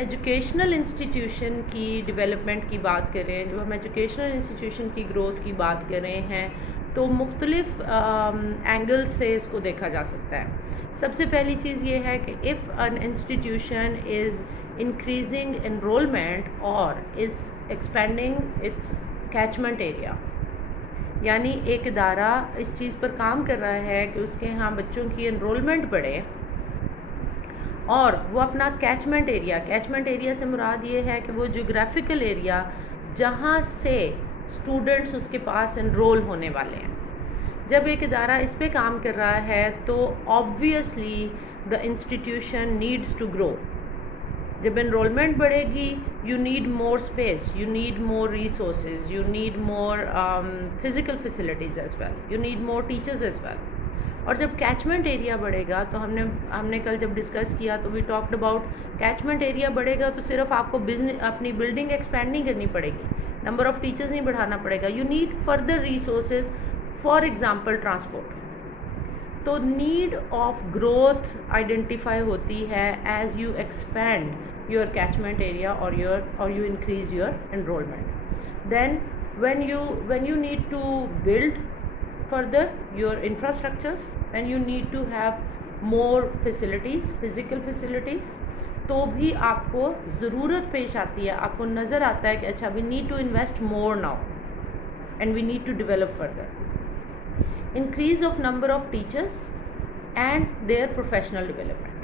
Educational institution की development की बात करें, जब हम एजुकेशनल इंस्टीट्यूशन की ग्रोथ की बात कर रहे हैं तो मुख्तलिफ एंगल से इसको देखा जा सकता है। सबसे पहली चीज़ ये है कि if an institution is increasing enrolment और is expanding its catchment area, यानी एक इदारा इस चीज़ पर काम कर रहा है कि उसके यहाँ बच्चों की एनरोलमेंट बढ़े और वो अपना कैचमेंट एरिया से मुराद ये है कि वो जोग्राफिकल एरिया जहाँ से स्टूडेंट्स उसके पास एनरोल होने वाले हैं। जब एक इदारा इस पे काम कर रहा है तो obviously the institution needs to grow. जब एनरोलमेंट बढ़ेगी you need more space, you need more resources, you need more physical facilities as well, you need more teachers as well. और जब कैचमेंट एरिया बढ़ेगा तो हमने कल जब डिस्कस किया तो we talked about catchment area बढ़ेगा तो सिर्फ आपको बिजनेस अपनी बिल्डिंग एक्सपेंड नहीं करनी पड़ेगी, नंबर ऑफ़ टीचर्स नहीं बढ़ाना पड़ेगा, you need further resources, for example transport. तो नीड ऑफ ग्रोथ आइडेंटिफाई होती है as you expand your catchment area और you increase your enrolment. Then when you need to build further your infrastructures, and you need to have more facilities, physical facilities, तो भी आपको ज़रूरत पेश आती है, आपको नज़र आता है कि अच्छा we need to invest more now and we need to develop further. Increase of number of teachers and their professional development,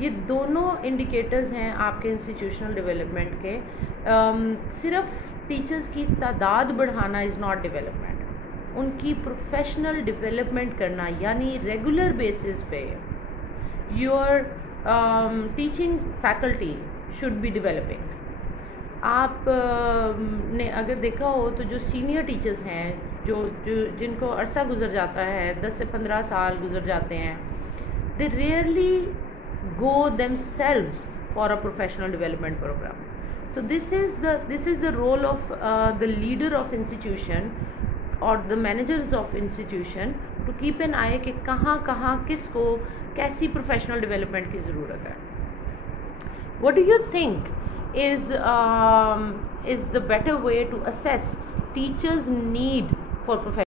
ये दोनों इंडिकेटर्स हैं आपके इंस्टीट्यूशनल डेवलपमेंट के। सिर्फ टीचर्स की तादाद बढ़ाना इज़ नॉट डेवलपमेंट, उनकी प्रोफेशनल डेवलपमेंट करना, यानी रेगुलर बेसिस पे your teaching faculty should be developing. आप ने अगर देखा हो तो जो सीनियर टीचर्स हैं जो जिनको अरसा गुजर जाता है, 10 से 15 साल गुजर जाते हैं, दे rarely go themselves for a professional development program. So this is the role of the leader of institution or the managers of institution to keep an eye कि कहाँ किसको कैसी professional development की ज़रूरत है। What do you think is the better way to assess teachers' need for professional